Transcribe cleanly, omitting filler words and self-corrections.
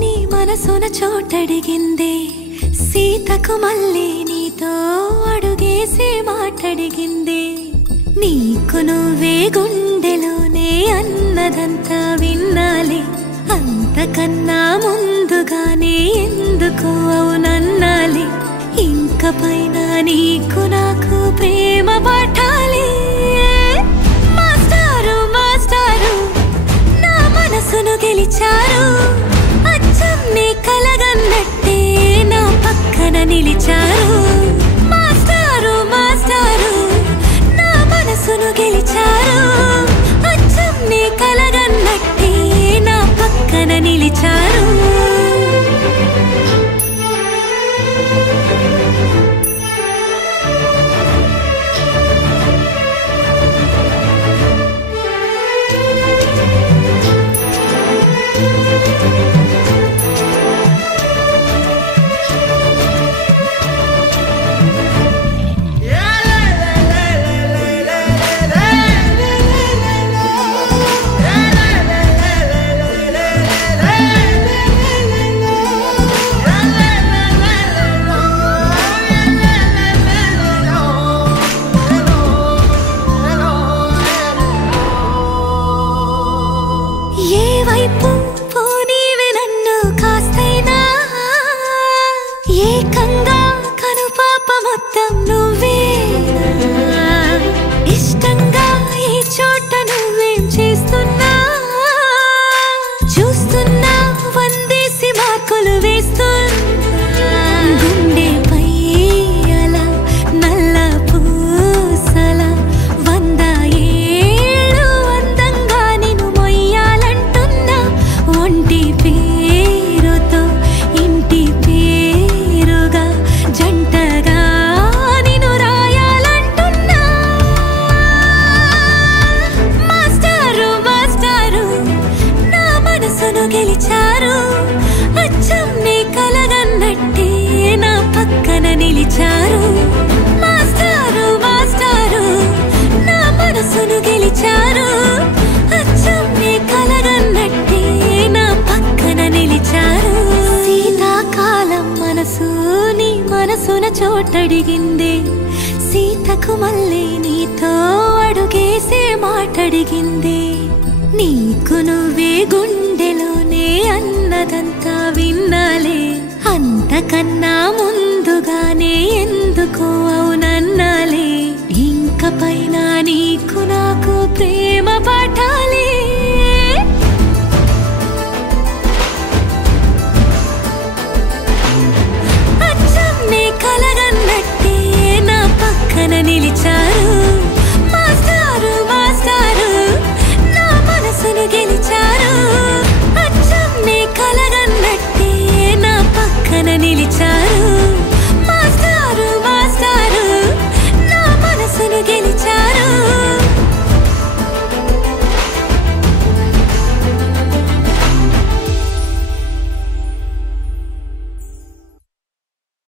నీ మనసున చోటడిగిందే సీతకు మళ్ళీ నీతో అడుగేసి మాటడిగిందే నీకు నువ్వే గుండెలోనే అన్నదంతా విన్నాలే అంతకన్నా ముందుగానే ఎందుకు అవునన్నాలే ఇంక పైన నీకు నాకు ప్రేమ పాఠాలే మాస్టారు మాస్టారు నా మనసును గెలిచారు అచ్చం నీ కలగన్నట్టే నా పక్కన నిలిచారు మాస్టారు మాస్టారు నా మనసును గెలిచారు అచ్చం నీ కలగన్నట్టే నా పక్కన నిలిచారు చోటడిగిందే సీతకు మళ్ళీ నీతో అడుగేసే మాటడిగిందే నీకు నువ్వే గుండెలోనే అన్నదంతా విన్నాలే అంతకన్నా ముందుగానే ఎందుకు అవునన్నాలే ఇంక పైన నీకు నాకు ప్రేమ పాఠాలే